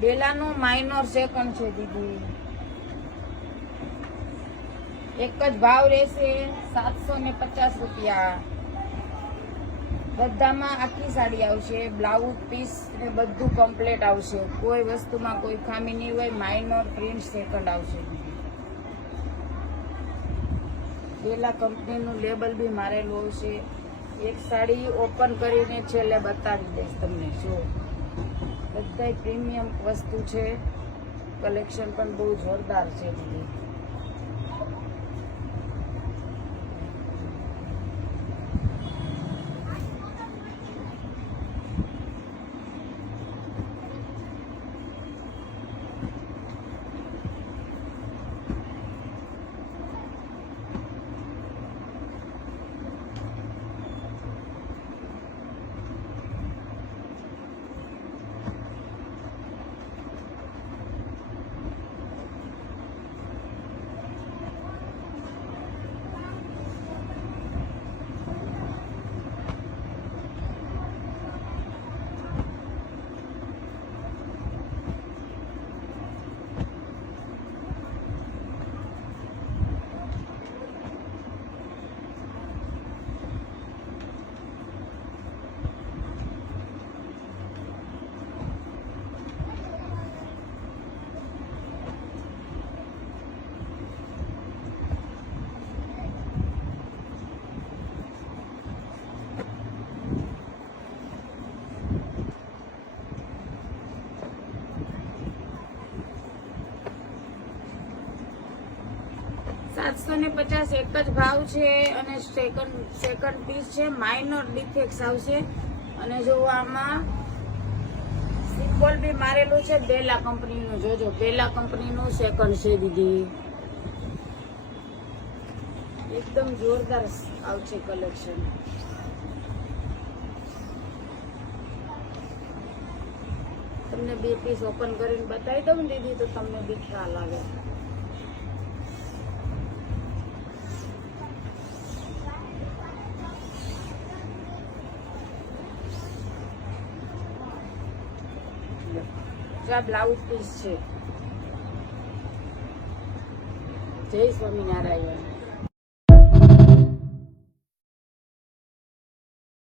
બેલાનું minor second છે દીદી. એક જ ભાવ રહેશે 750 રૂપિયા. બધામાં આખી સાડી આવશે, બ્લાઉઝ પીસ ને બધું કમ્પ્લીટ આવશે. કોઈ વસ્તુમાં કોઈ ખામી નહીં હોય. માઇનોર પ્રિન્ટ સેકન્ડ આવશે. બેલા કંપનીનું લેબલ બી મારેલું આવશે. એક સાડી ઓપન કરીને છેલ્લે બતાવી દઈશ તમને. જો બધા પ્રીમિયમ વસ્તુ છે. કલેક્શન પણ બહુ જોરદાર છે દીદી. $750 એક જ ભાવ છે. અને સેકન્ડ પીસ છે. માઇનોર ડિફેક્ટ્સ આવશે. અને જો આમાં સિમ્બોલ બી મારેલું છે બેલા કંપનીનું. જોજો બેલા કંપનીનું સેકન્ડ છે દીદી. એકદમ જોરદાર આવશે કલેક્શન. તમને બે પીસ ઓપન કરીને બતાવી દઉં દીદી તો તમને બી ખ્યાલ આવે. આ બ્લાઉઝ પીસ છે. જય સ્વામિનારાયણ.